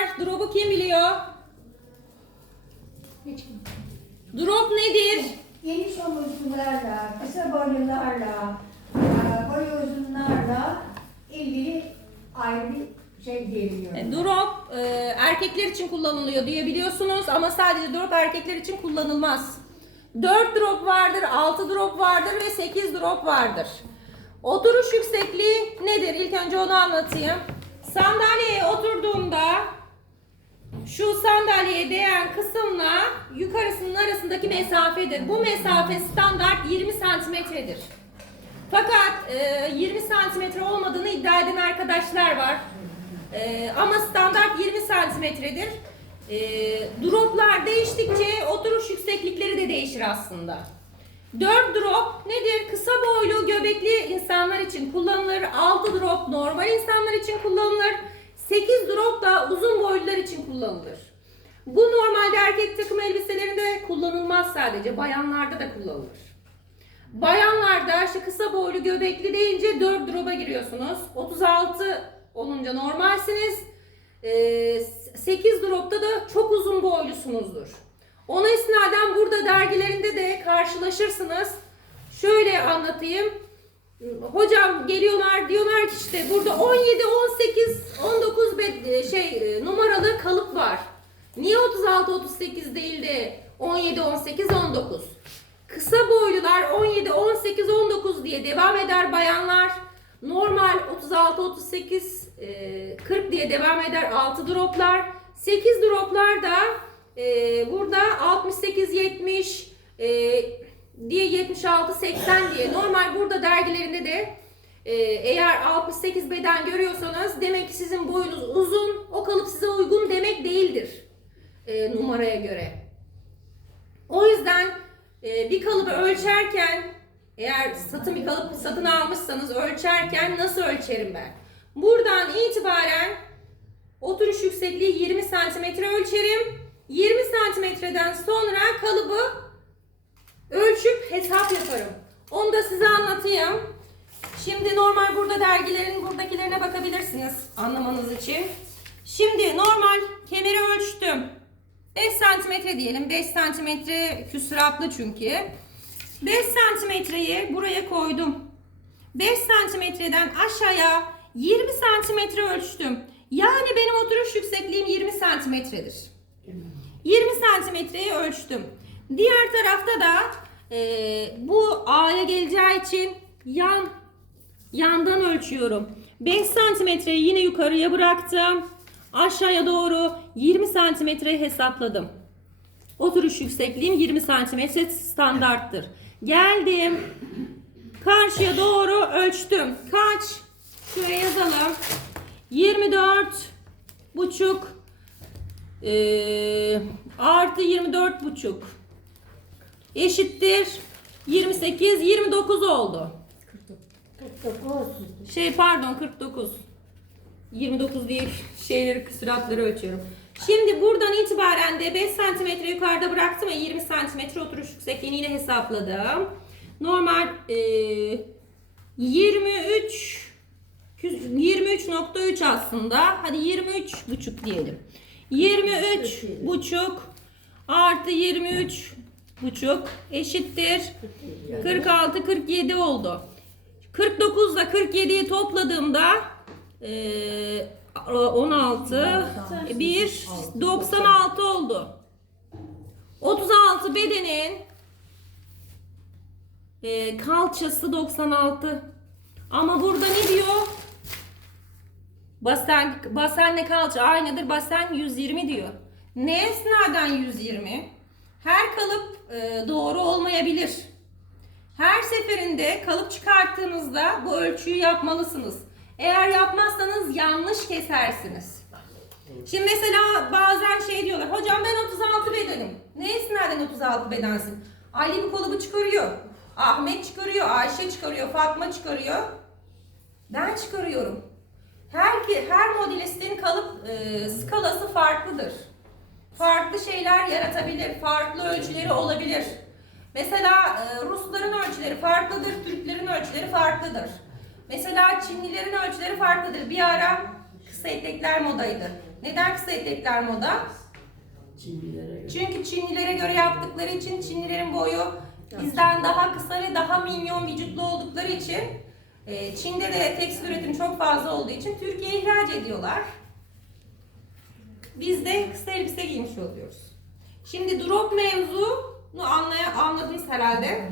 var? Drop'u kim biliyor? Hiç Drop nedir? Geniş omuzlularla, kısa boylularla, e, boy uzunlarla ilgili ayrı bir şey diyebiliyorum. E, Drop e, erkekler için kullanılıyor diye biliyorsunuz ama sadece drop erkekler için kullanılmaz. 4 drop vardır, 6 drop vardır ve 8 drop vardır. Oturuş yüksekliği nedir? İlk önce onu anlatayım. Sandalyeye oturduğumda sandalyeye değen kısımla yukarısının arasındaki mesafedir. Bu mesafe standart 20 santimetredir. Fakat e, 20 santimetre olmadığını iddia eden arkadaşlar var. E, ama standart 20 santimetredir. E, droplar değiştikçe oturuş yükseklikleri de değişir aslında. 4 drop nedir? Kısa boylu göbekli insanlar için kullanılır. 6 drop normal insanlar için kullanılır. 8 drop da uzun boylular için kullanılır. Bu normalde erkek takım elbiselerinde kullanılmaz sadece. Bayanlarda da kullanılır. Bayanlarda işte kısa boylu göbekli deyince 4 drop'a giriyorsunuz. 36 olunca normalsiniz. Ee, 8 drop'ta da çok uzun boylusunuzdur. Ona isnaden burada dergilerinde de karşılaşırsınız. Şöyle anlatayım. Hocam geliyorlar diyorlar ki işte burada 17, 18, 19 be- şey e, numaralı. Niye 36, 38 değil de 17, 18, 19? Kısa boylular 17, 18, 19 diye devam eder bayanlar. Normal 36, 38, e, 40 diye devam eder 6 droplar. 8 droplar da e, burada 68, 70 e, diye 76, 80 diye. Normal burada dergilerinde de e, eğer 68 beden görüyorsanız demek ki sizin boyunuz uzun. O kalıp size uygun demek değildir e, numaraya göre. O yüzden e, bir kalıbı ölçerken eğer satın bir kalıp satın almışsanız ölçerken nasıl ölçerim ben? Buradan itibaren oturuş yüksekliği 20 santimetre ölçerim. 20 santimetreden sonra kalıbı ölçüp hesap yaparım. Onu da size anlatayım. Şimdi normal burada dergilerin buradakilerine bakabilirsiniz anlamanız için. Şimdi normal kemeri ölçtüm. 5 santimetre diyelim. 5 santimetre küsuratlı çünkü. 5 santimetreyi buraya koydum. 5 santimetreden aşağıya 20 santimetre ölçtüm. Yani benim oturuş yüksekliğim 20 santimetredir. 20 santimetreyi ölçtüm. Diğer tarafta da e, bu A'ya geleceği için yan yandan ölçüyorum. 5 santimetreyi yine yukarıya bıraktım. Aşağıya doğru 20 santimetreyi hesapladım. Oturuş yüksekliğim 20 santimetre standarttır. Geldim. Karşıya doğru ölçtüm. Kaç? Şuraya yazalım. 24 buçuk eee, artı 24 buçuk eşittir 28 29 oldu. 49. Şey pardon 49. 29 diye şeyleri süratleri ölçüyorum. Şimdi buradan itibaren de 5 santimetre yukarıda bıraktım ve 20 santimetre oturuş yüksekliğini yine hesapladım. Normal e, 23 23.3 aslında. Hadi 23 buçuk diyelim. 23 buçuk artı 23 buçuk eşittir 46 47 oldu. 49 ile 47'yi topladığımda eee, 16 1 96 oldu. 36 bedenin eee, kalçası 96. Ama burada ne diyor? Basen, basenle kalça aynıdır. Basen 120 diyor. Ne esnaden 120? Her kalıp eee, doğru olmayabilir. Her seferinde kalıp çıkarttığınızda bu ölçüyü yapmalısınız. Eğer yapmazsanız yanlış kesersiniz. Şimdi mesela bazen şey diyorlar. Hocam ben 36 bedenim. Ne esnaden 36 bedensin? Ali bu kalıbı çıkarıyor. Ahmet çıkarıyor. Ayşe çıkarıyor. Fatma çıkarıyor. Ben çıkarıyorum. Her, her modelistin kalıp e, skalası farklıdır. Farklı şeyler yaratabilir. Farklı ölçüleri olabilir. Mesela e, Rusların ölçüleri farklıdır, Türklerin ölçüleri farklıdır. Mesela Çinlilerin ölçüleri farklıdır. Bir ara kısa etekler modaydı. Neden kısa etekler moda? Çinlilere göre. Çünkü Çinlilere göre yaptıkları için Çinlilerin boyu bizden daha kısa ve daha minyon vücutlu oldukları için e, Çin'de de tekstil üretimi çok fazla olduğu için Türkiye'ye ihraç ediyorlar. Biz de kısa elbise giymiş oluyoruz. Şimdi drop mevzunu anlaya, anladınız herhalde.